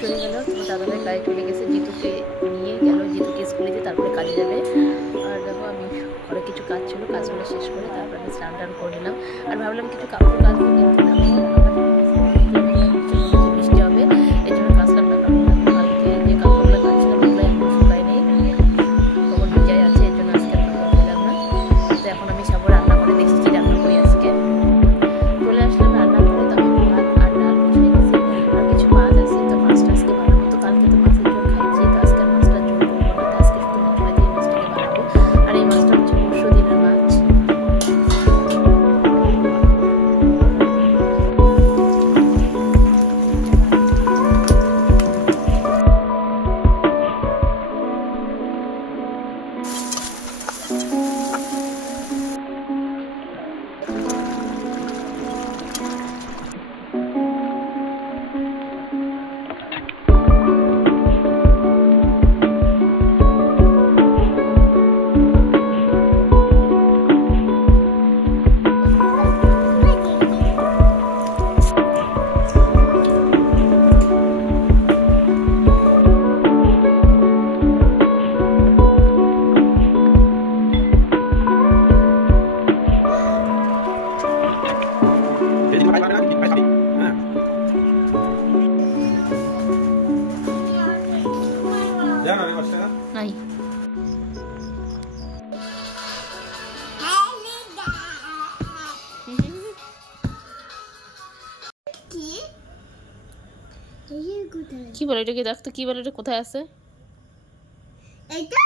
চলে গেল, তোমার দাদাভাই কাজে চলে গেছে, জিতুকে নিয়ে গেল, জিতুকে স্কুলে দিয়ে তারপরে কাজে যাবে। আর দেখো আমি ঘরে কিছু কাজ ছিল, কাজগুলো শেষ করে তারপরে আমি স্নান টান করে নিলাম। আর ভাবলাম কিছু কাপড় কাচবো, কিন্তু দেখো বৃষ্টি হবে, এই জন্য কাচলাম না। কারণ কালকে যে কাপড়গুলো কাচছিলাম ওগুলো এখন শুকায় নেই, খবর ভিজাই আছে, এই জন্য আজকে কাপড় দিলাম না। তো এখন আমি সব রান্না করে দেখছি, রান্না করি আজকে। চলে আসলাম রান্না করে, তবে ভাত আর ডাল বসিয়ে দিয়েছি, আর কিছু মাছ আছে, তো মাছটা আজকে বানাবো। তো কালকে তো মাছের ঝোল খাইছি, তো আজকে মাছটা ঝোল করবো না, তো আজকে শুধু মশলা দিয়ে মাছটাকে বানাবো। আর এই মাছটা হচ্ছে পরশু দিনের মাছ। নাই কি বলে এটাকে, দেখ তো কি বলে, এটা কোথায় আছে এটা?